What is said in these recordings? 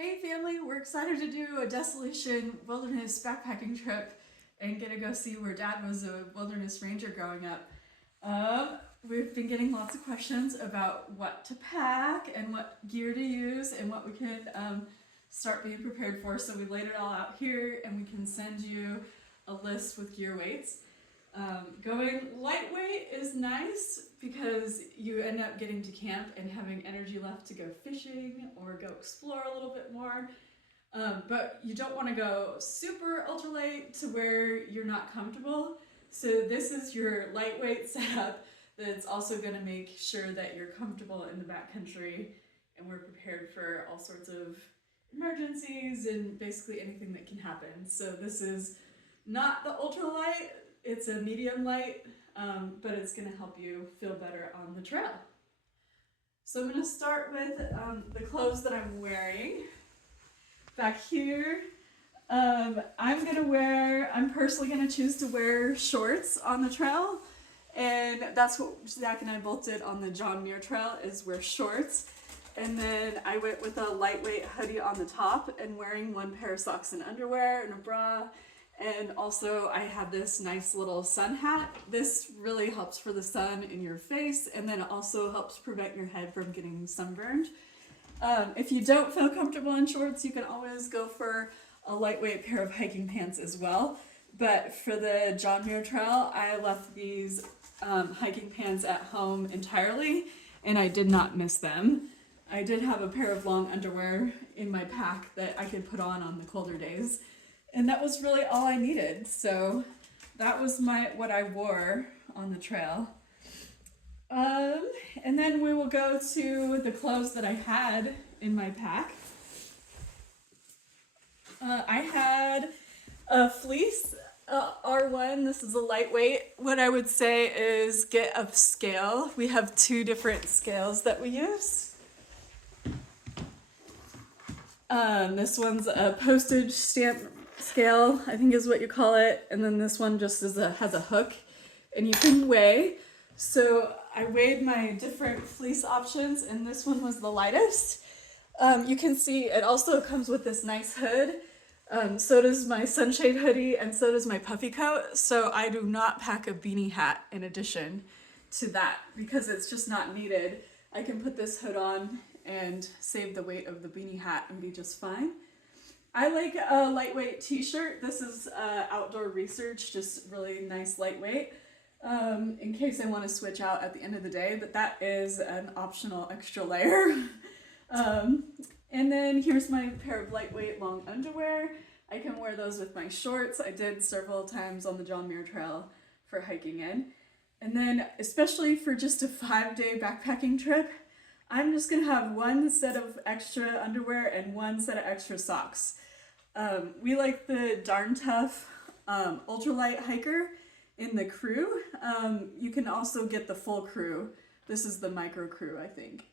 Hey family, we're excited to do a Desolation wilderness backpacking trip and get to go see where Dad was a wilderness ranger growing up. We've been getting lots of questions about what to pack and what gear to use and what we can start being prepared for. So we laid it all out here and we can send you a list with gear weights. Going lightweight is nice because you end up getting to camp and having energy left to go fishing or go explore a little bit more. But you don't want to go super ultralight to where you're not comfortable. So this is your lightweight setup that's also going to make sure that you're comfortable in the backcountry and we're prepared for all sorts of emergencies and basically anything that can happen. So this is not the ultralight, it's a medium light, but it's going to help you feel better on the trail. So I'm going to start with the clothes that I'm wearing. Back here, I'm personally going to choose to wear shorts on the trail. And that's what Zach and I both did on the John Muir Trail, is wear shorts. And then I went with a lightweight hoodie on the top and wearing one pair of socks and underwear and a bra. And also I have this nice little sun hat. This really helps for the sun in your face, and then it also helps prevent your head from getting sunburned. If you don't feel comfortable in shorts, you can always go for a lightweight pair of hiking pants as well. But for the John Muir Trail, I left these hiking pants at home entirely, and I did not miss them. I did have a pair of long underwear in my pack that I could put on the colder days. And that was really all I needed. So that was what I wore on the trail. And then we will go to the clothes that I had in my pack. I had a fleece R1. This is a lightweight. What I would say is get a scale. We have two different scales that we use. This one's a postage stamp scale, I think is what you call it, and then this one just has a hook and you can weigh. So I weighed my different fleece options and this one was the lightest. You can see it also comes with this nice hood. So does my sunshade hoodie and so does my puffy coat. So I do not pack a beanie hat in addition to that because it's just not needed. I can put this hood on and save the weight of the beanie hat and be just fine. I like a lightweight t-shirt. This is Outdoor Research, just really nice lightweight, in case I want to switch out at the end of the day, but that is an optional extra layer. And then here's my pair of lightweight long underwear. I can wear those with my shorts. I did several times on the John Muir Trail for hiking in. And then especially for just a 5-day backpacking trip, I'm just going to have one set of extra underwear and one set of extra socks. We like the Darn Tough ultralight hiker in the crew. You can also get the full crew. This is the micro crew, I think.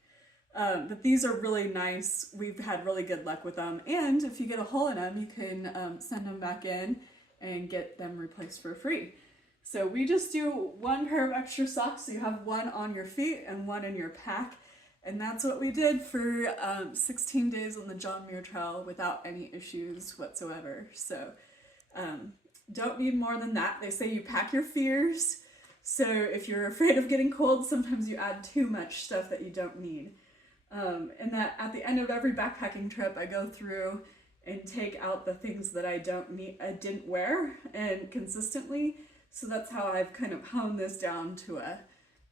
But these are really nice. We've had really good luck with them. And if you get a hole in them, you can send them back in and get them replaced for free. So we just do one pair of extra socks, so you have one on your feet and one in your pack. And that's what we did for 16 days on the John Muir Trail without any issues whatsoever. So don't need more than that. They say you pack your fears. So if you're afraid of getting cold, sometimes you add too much stuff that you don't need. And that at the end of every backpacking trip, I go through and take out the things that I didn't wear and consistently. So that's how I've kind of honed this down to a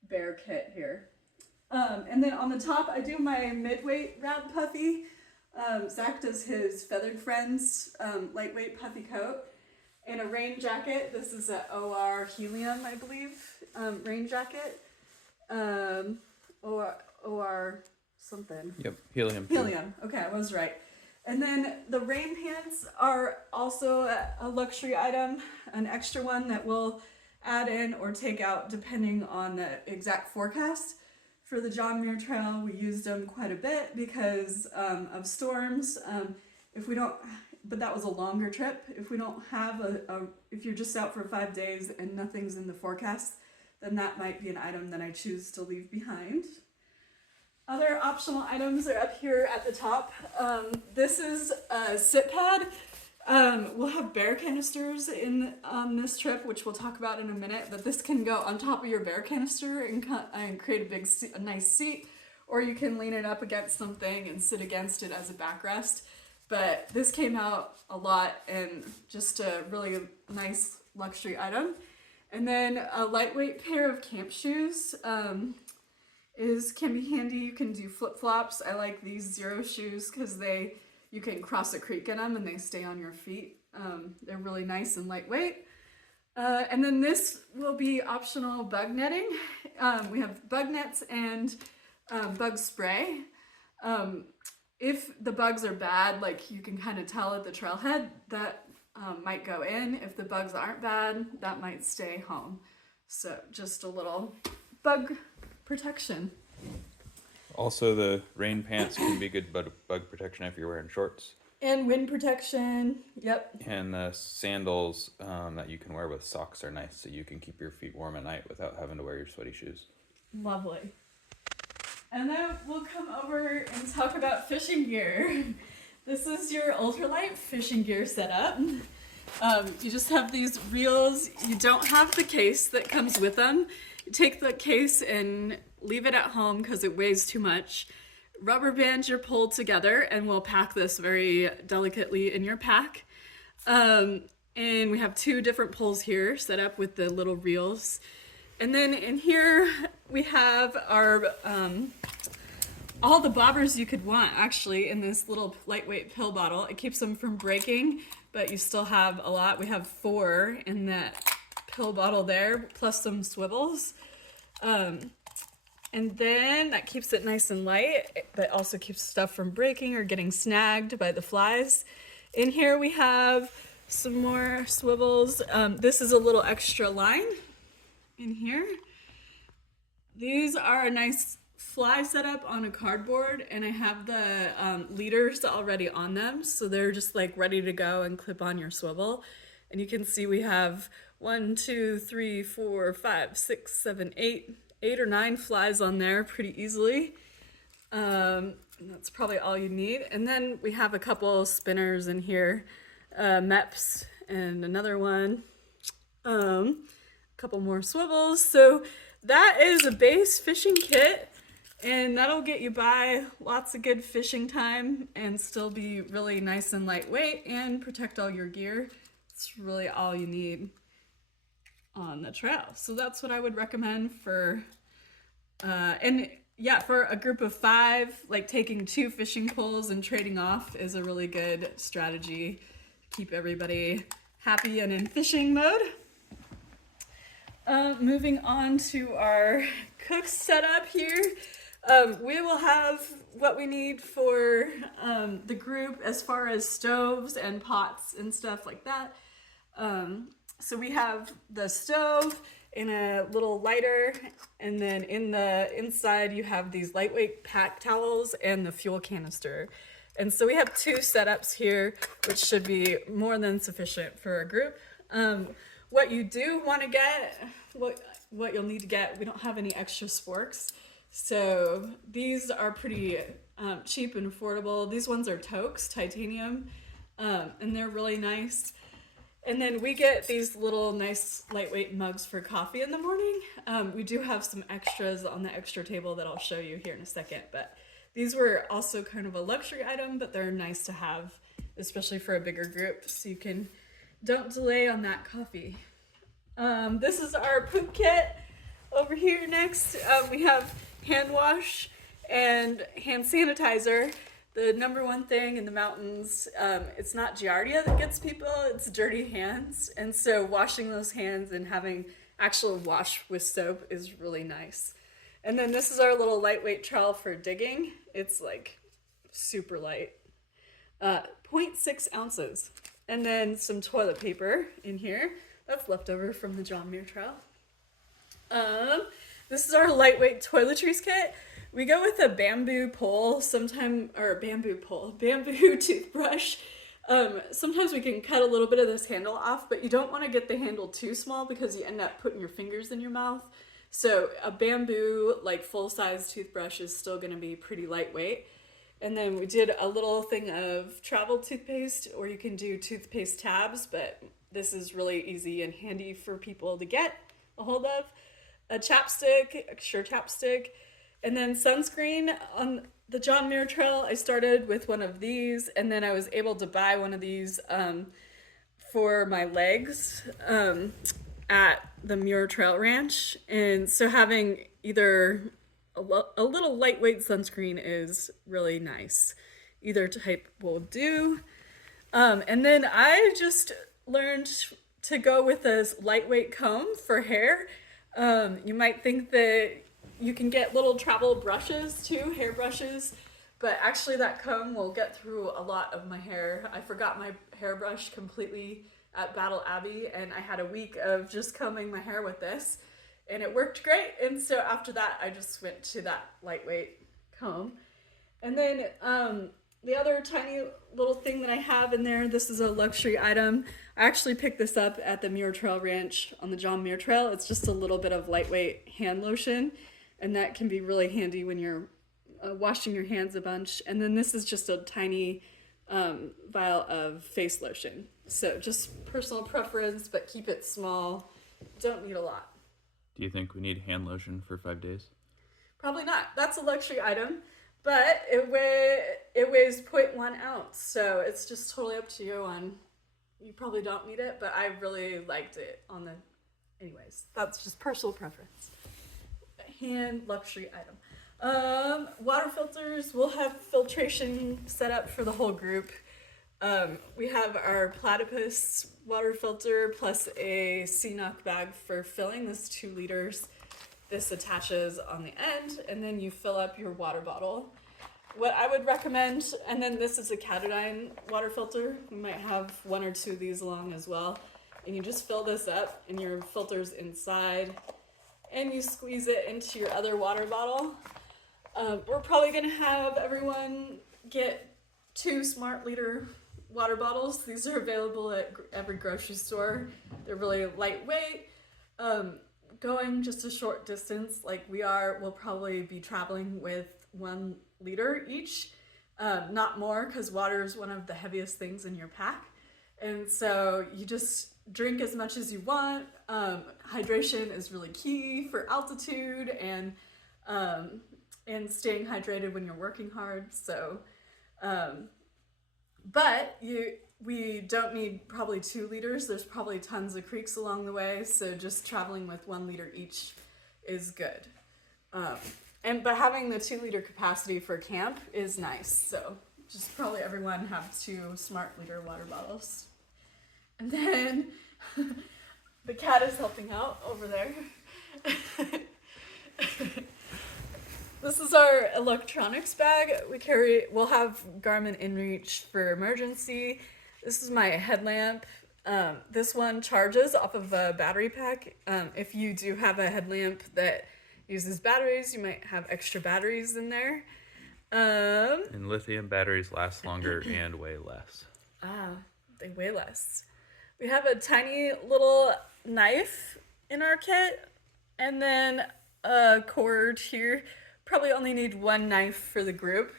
bare kit here. And then on the top, I do my midweight round puffy. Zach does his Feathered Friends lightweight puffy coat and a rain jacket. This is a OR Helium, I believe, rain jacket. OR something. Yep, helium. Helium. Okay, I was right. And then the rain pants are also a luxury item, an extra one that we'll add in or take out depending on the exact forecast. For the John Muir Trail, we used them quite a bit because of storms. But that was a longer trip. If we don't have if you're just out for 5 days and nothing's in the forecast, then that might be an item that I choose to leave behind. Other optional items are up here at the top. This is a sit pad. We'll have bear canisters on this trip, which we'll talk about in a minute, but this can go on top of your bear canister and create a nice seat, or you can lean it up against something and sit against it as a backrest. But this came out a lot and just a really nice luxury item. And then a lightweight pair of camp shoes can be handy. You can do flip-flops. I like these Zero shoes because you can cross a creek in them and they stay on your feet. They're really nice and lightweight. And then this will be optional bug netting. We have bug nets and bug spray. If the bugs are bad, like you can kind of tell at the trailhead, that might go in. If the bugs aren't bad, that might stay home. So just a little bug protection. Also, the rain pants can be good bug protection if you're wearing shorts. And wind protection, yep. And the sandals that you can wear with socks are nice, so you can keep your feet warm at night without having to wear your sweaty shoes. Lovely. And then we'll come over and talk about fishing gear. This is your ultralight fishing gear setup. You just have these reels. You don't have the case that comes with them. You take the case and leave it at home because it weighs too much. Rubber band your pole together, and we'll pack this very delicately in your pack. And we have 2 different poles here set up with the little reels. And then in here we have our all the bobbers you could want actually in this little lightweight pill bottle. It keeps them from breaking, but you still have a lot. We have 4 in that pill bottle there, plus some swivels. And then that keeps it nice and light, but also keeps stuff from breaking or getting snagged by the flies. In here we have some more swivels. This is a little extra line in here. These are a nice fly setup on a cardboard, and I have the leaders already on them, so they're just like ready to go and clip on your swivel. And you can see we have 1, 2, 3, 4, 5, 6, 7, 8 or 9 flies on there pretty easily. And that's probably all you need. And then we have a couple spinners in here, MEPs and another one. Couple more swivels. So that is a base fishing kit, and that'll get you by lots of good fishing time and still be really nice and lightweight and protect all your gear. It's really all you need on the trail. So that's what I would recommend for for a group of 5, like taking 2 fishing poles and trading off is a really good strategy to keep everybody happy and in fishing mode. Moving on to our cook setup here. We will have what we need for the group as far as stoves and pots and stuff like that. So we have the stove in a little lighter, and then in the inside you have these lightweight pack towels and the fuel canister. And so we have 2 setups here, which should be more than sufficient for a group. What you do want to get, what you'll need to get, we don't have any extra sporks. So these are pretty cheap and affordable. These ones are Toques, titanium, and they're really nice. And then we get these little nice lightweight mugs for coffee in the morning. We do have some extras on the extra table that I'll show you here in a second, but these were also kind of a luxury item, but they're nice to have, especially for a bigger group, so you don't delay on that coffee. This is our poop kit. Over here next, we have hand wash and hand sanitizer. The number one thing in the mountains, it's not Giardia that gets people, it's dirty hands. And so washing those hands and having actual wash with soap is really nice. And then this is our little lightweight trowel for digging. It's like super light, 0.6 ounces. And then some toilet paper in here. That's leftover from the John Muir trowel. This is our lightweight toiletries kit. We go with a bamboo toothbrush. Sometimes we can cut a little bit of this handle off, but you don't want to get the handle too small because you end up putting your fingers in your mouth. So a bamboo, like full-size toothbrush is still gonna be pretty lightweight. And then we did a little thing of travel toothpaste, or you can do toothpaste tabs, but this is really easy and handy for people to get a hold of. A chapstick, a Sure chapstick, and then sunscreen. On the John Muir Trail, I started with one of these, and then I was able to buy one of these for my legs at the Muir Trail Ranch. And so having either a little lightweight sunscreen is really nice. Either type will do. And then I just learned to go with this lightweight comb for hair. You might think that you can get little travel brushes too, hair brushes, but actually that comb will get through a lot of my hair. I forgot my hairbrush completely at Battle Abbey, and I had a week of just combing my hair with this, and it worked great. And so after that, I just went to that lightweight comb. And then the other tiny little thing that I have in there, this is a luxury item. I actually picked this up at the Muir Trail Ranch on the John Muir Trail. It's just a little bit of lightweight hand lotion, and that can be really handy when you're washing your hands a bunch. And then this is just a tiny vial of face lotion. So just personal preference, but keep it small. Don't need a lot. Do you think we need hand lotion for 5 days? Probably not. That's a luxury item, but it weighs 0.1 ounce, so it's just totally up to you. On you probably don't need it, but I really liked it on the. Anyways, that's just personal preference. Hand luxury item. Water filters. We'll have filtration set up for the whole group. We have our platypus water filter plus a CNOC bag for filling. This 2 liters. This attaches on the end, and then you fill up your water bottle. What I would recommend, and then this is a Katadyn water filter. You might have 1 or 2 of these along as well. And you just fill this up, and your filter's inside, and you squeeze it into your other water bottle. We're probably gonna have everyone get 2 smart liter water bottles. These are available at every grocery store. They're really lightweight. Going just a short distance like we are, we'll probably be traveling with 1 liter each, not more, because water is one of the heaviest things in your pack. And so you just drink as much as you want. Hydration is really key for altitude and staying hydrated when you're working hard. So, but we don't need probably 2 liters. There's probably tons of creeks along the way, so just traveling with 1 liter each is good. But having the 2 liter capacity for camp is nice. So just probably everyone have 2 smart liter water bottles. And then the cat is helping out over there. This is our electronics bag. We'll have Garmin InReach for emergency. This is my headlamp. This one charges off of a battery pack. If you do have a headlamp that uses batteries, you might have extra batteries in there. And lithium batteries last longer and weigh less. They weigh less. We have a tiny little knife in our kit, and then a cord here. Probably only need 1 knife for the group,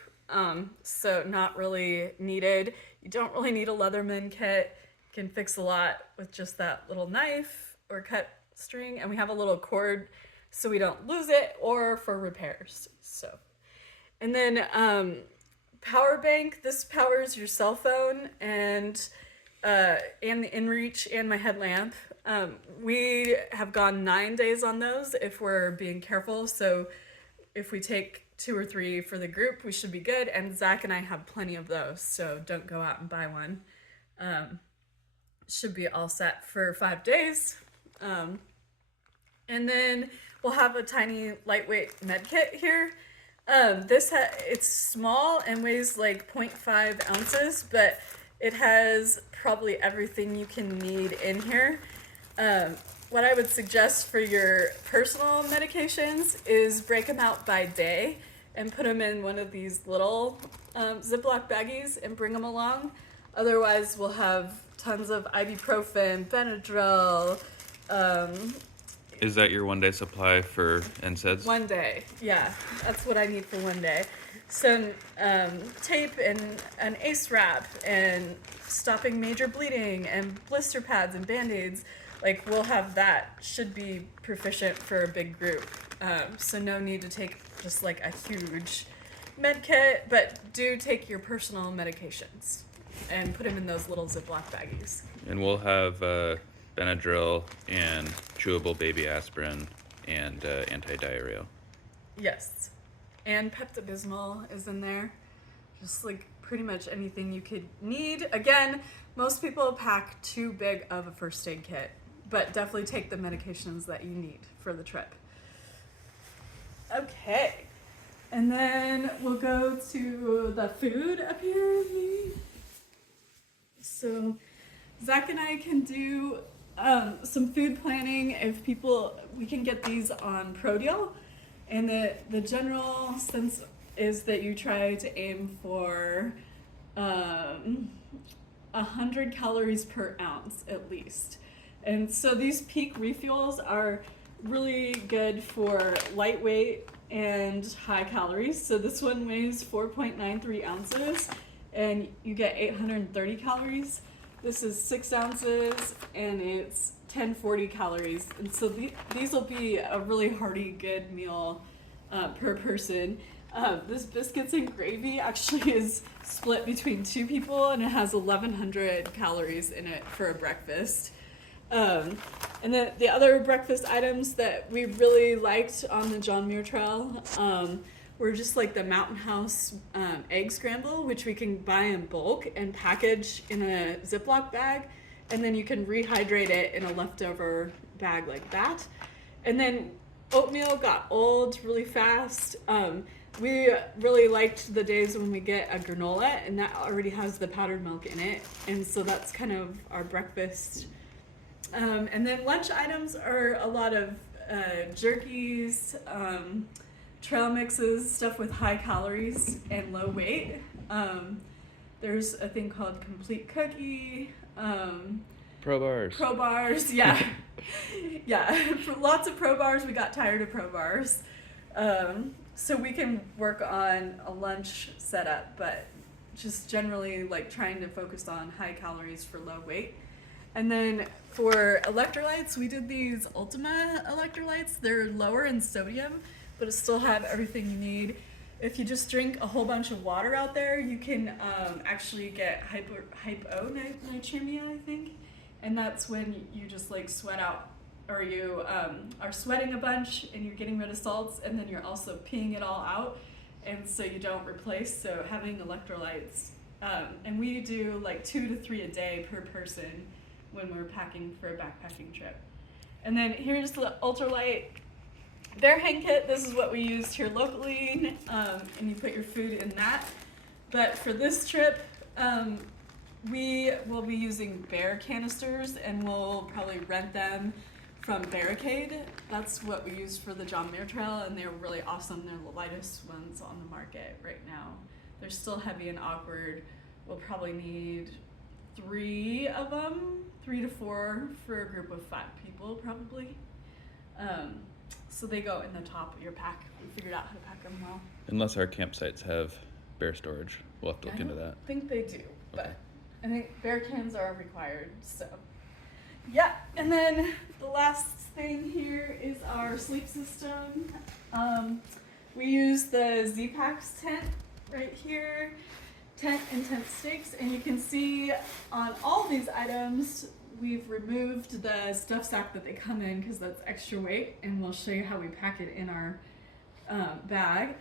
so not really needed. You don't really need a Leatherman kit. You can fix a lot with just that little knife or cut string, and we have a little cord so we don't lose it, or for repairs. So, and then power bank. This powers your cell phone and the InReach and my headlamp. We have gone 9 days on those if we're being careful. So if we take 2 or 3 for the group, we should be good. And Zach and I have plenty of those, so don't go out and buy one. Should be all set for 5 days. And then we'll have a tiny lightweight med kit here. It's small and weighs like 0.5 ounces, but it has probably everything you can need in here. What I would suggest for your personal medications is break them out by day and put them in one of these little Ziploc baggies and bring them along. Otherwise, we'll have tons of ibuprofen, Benadryl, Is that your 1 day supply for NSAIDs? 1 day, yeah, that's what I need for 1 day. Some tape and an ACE wrap and stopping major bleeding and blister pads and band-aids. Like, we'll have that. Should be proficient for a big group. So no need to take just like a huge med kit, but do take your personal medications and put them in those little Ziploc baggies. And we'll have Benadryl and chewable baby aspirin and anti-diarrheal. Yes. And Pepto-Bismol is in there. Just like pretty much anything you could need. Again, most people pack too big of a first aid kit, but definitely take the medications that you need for the trip. Okay. And then we'll go to the food up here. So Zach and I can do some food planning if people, we can get these on ProDeal. And the general sense is that you try to aim for 100 calories per ounce at least. And so these peak refuels are really good for lightweight and high calories. So this one weighs 4.93 ounces and you get 830 calories. This is 6 ounces and it's 1040 calories. And so these will be a really hearty, good meal per person. This biscuits and gravy actually is split between 2 people and it has 1100 calories in it for a breakfast. And then the other breakfast items that we really liked on the John Muir Trail were just like the Mountain House egg scramble, which we can buy in bulk and package in a Ziploc bag, and then you can rehydrate it in a leftover bag like that. And then oatmeal got old really fast. We really liked the days when we get a granola, and that already has the powdered milk in it, and so that's kind of our breakfast. And then lunch items are a lot of jerkies, trail mixes, stuff with high calories and low weight. There's a thing called Complete Cookie. Pro bars. Pro bars, yeah. Yeah, for lots of pro bars. We got tired of pro bars. So we can work on a lunch setup, but just generally like trying to focus on high calories for low weight. And then for electrolytes, we did these Ultima electrolytes. They're lower in sodium, but it still have everything you need. If you just drink a whole bunch of water out there, you can actually get hyponatremia, I think. And that's when you just like sweat out, or you are sweating a bunch and you're getting rid of salts, and then you're also peeing it all out, and so you don't replace. So having electrolytes, and we do like 2 to 3 a day per person when we're packing for a backpacking trip. And then here's the ultralight bear hang kit. This is what we used here locally, and you put your food in that. But for this trip, we will be using bear canisters, and we'll probably rent them from Barricade. That's what we used for the John Muir Trail, and they're really awesome. They're the lightest ones on the market right now. They're still heavy and awkward. We'll probably need 3 of them, 3 to 4 for a group of 5 people probably. So they go in the top of your pack. We figured out how to pack them well. Unless our campsites have bear storage. We'll have to look into that. I think they do, but Okay. I think bear cans are required, so. Yeah, and then the last thing here is our sleep system. We use the Z-Packs tent right here, tent and tent stakes, and you can see on all these items, we've removed the stuff sack that they come in because that's extra weight, and we'll show you how we pack it in our bag.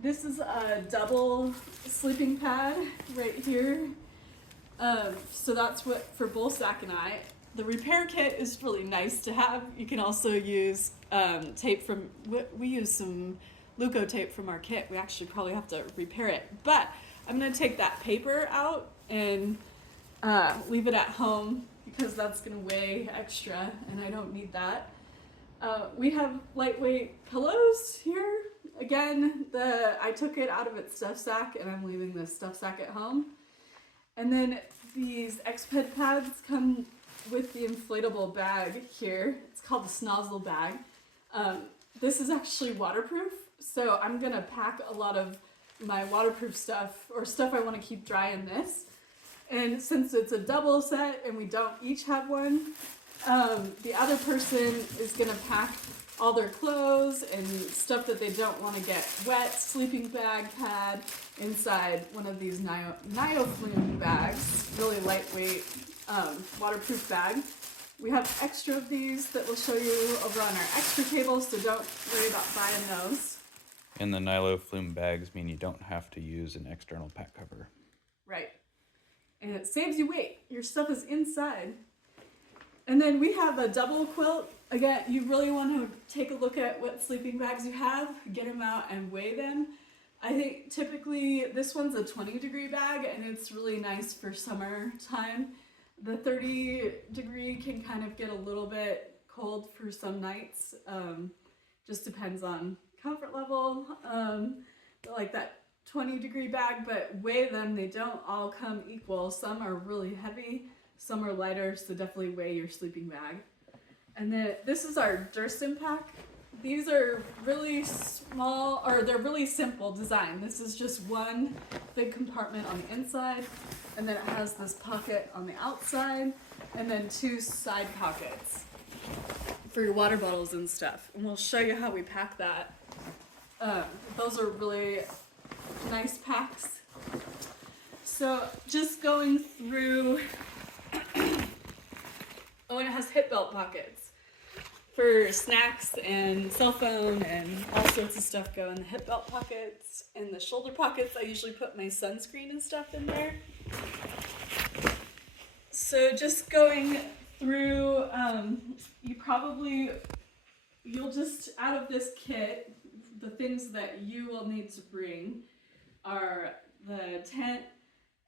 This is a double sleeping pad right here. So that's what for both Zach and I. The repair kit is really nice to have. You can also use tape from, we use some Luco tape from our kit. We actually probably have to repair it. But I'm going to take that paper out and leave it at home because that's going to weigh extra and I don't need that. We have lightweight pillows here. Again, I took it out of its stuff sack and I'm leaving the stuff sack at home. And then these Exped pads come with the inflatable bag here. It's called the Snozzle bag. This is actually waterproof, so I'm gonna pack a lot of my waterproof stuff or stuff I want to keep dry in this. And since it's a double set and we don't each have one, the other person is gonna pack all their clothes and stuff that they don't want to get wet, sleeping bag, pad, inside one of these NioFlume bags, really lightweight waterproof bag. We have extra of these that we'll show you over on our extra table, so don't worry about buying those. And the NioFlume bags mean you don't have to use an external pack cover. Right. And it saves you weight. Your stuff is inside. And then we have a double quilt. Again, you really want to take a look at what sleeping bags you have, get them out and weigh them. I think typically this one's a 20-degree bag, and it's really nice for summertime. The 30-degree can kind of get a little bit cold for some nights. Just depends on comfort level. Like that 20-degree bag, but weigh them. They don't all come equal. Some are really heavy, some are lighter, so definitely weigh your sleeping bag. And then this is our Durston pack. These are really small, or they're really simple design. This is just one big compartment on the inside, and then it has this pocket on the outside, and then two side pockets for your water bottles and stuff. And we'll show you how we pack that. Those are really nice packs. So just going through, oh, and it has hip belt pockets for snacks and cell phone and all sorts of stuff go in the hip belt pockets. And the shoulder pockets, I usually put my sunscreen and stuff in there. So just going through, you'll just, out of this kit, the things that you will need to bring are the tent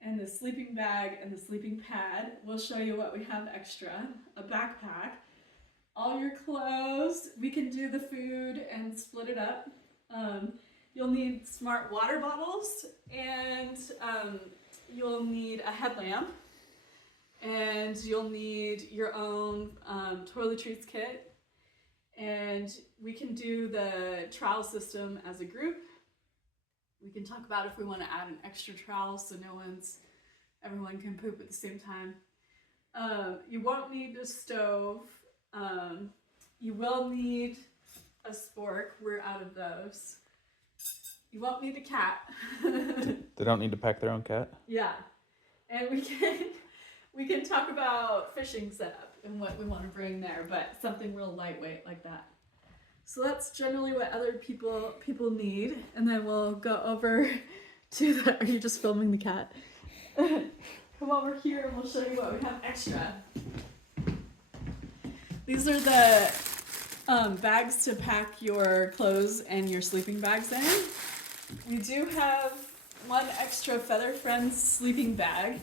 and the sleeping bag and the sleeping pad. We'll show you what we have extra. A backpack, all your clothes. We can do the food and split it up. You'll need smart water bottles, and you'll need a headlamp, and you'll need your own toiletries kit. And we can do the trowel system as a group. We can talk about if we want to add an extra trowel so everyone can poop at the same time. You won't need a stove. You will need a spork. We're out of those. You won't need a cat. They don't need to pack their own cat? Yeah. And we can talk about fishing setup and what we want to bring there, but something real lightweight like that. So that's generally what other people need, and then we'll go over to the. Are you just filming the cat? Come over here and we'll show you what we have extra. These are the bags to pack your clothes and your sleeping bags in. We do have one extra Feather Friends sleeping bag.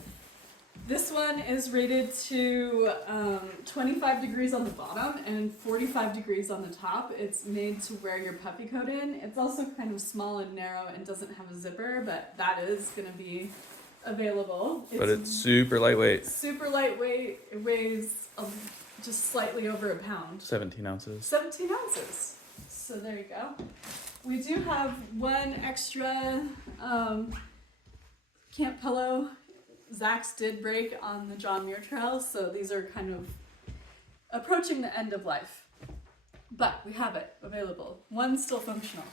This one is rated to 25 degrees on the bottom and 45 degrees on the top. It's made to wear your puffy coat in. It's also kind of small and narrow and doesn't have a zipper, but that is going to be available. But it's super lightweight. Super lightweight. It weighs just slightly over a pound. 17 ounces. 17 ounces. So there you go. We do have one extra camp pillow. Zach's did break on the John Muir Trail, so these are kind of approaching the end of life. But we have it available. One's still functional.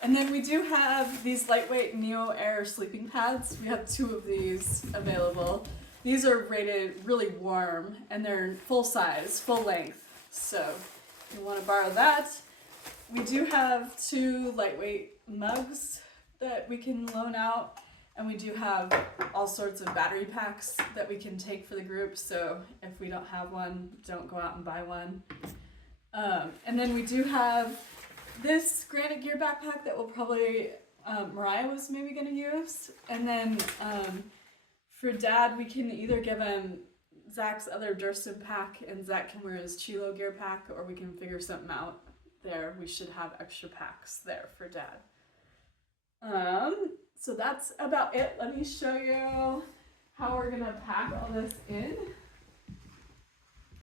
And then we do have these lightweight Neo Air sleeping pads. We have two of these available. These are rated really warm, and they're full size, full length. So if you want to borrow that. We do have two lightweight mugs that we can loan out. And we do have all sorts of battery packs that we can take for the group. So if we don't have one, don't go out and buy one. And then we do have this Granite Gear backpack that we'll probably, Mariah was maybe going to use. And then for Dad, we can either give him Zach's other Durston pack and Zach can wear his Chilo Gear pack, or we can figure something out there. We should have extra packs there for Dad. So that's about it. Let me show you how we're gonna pack all this in.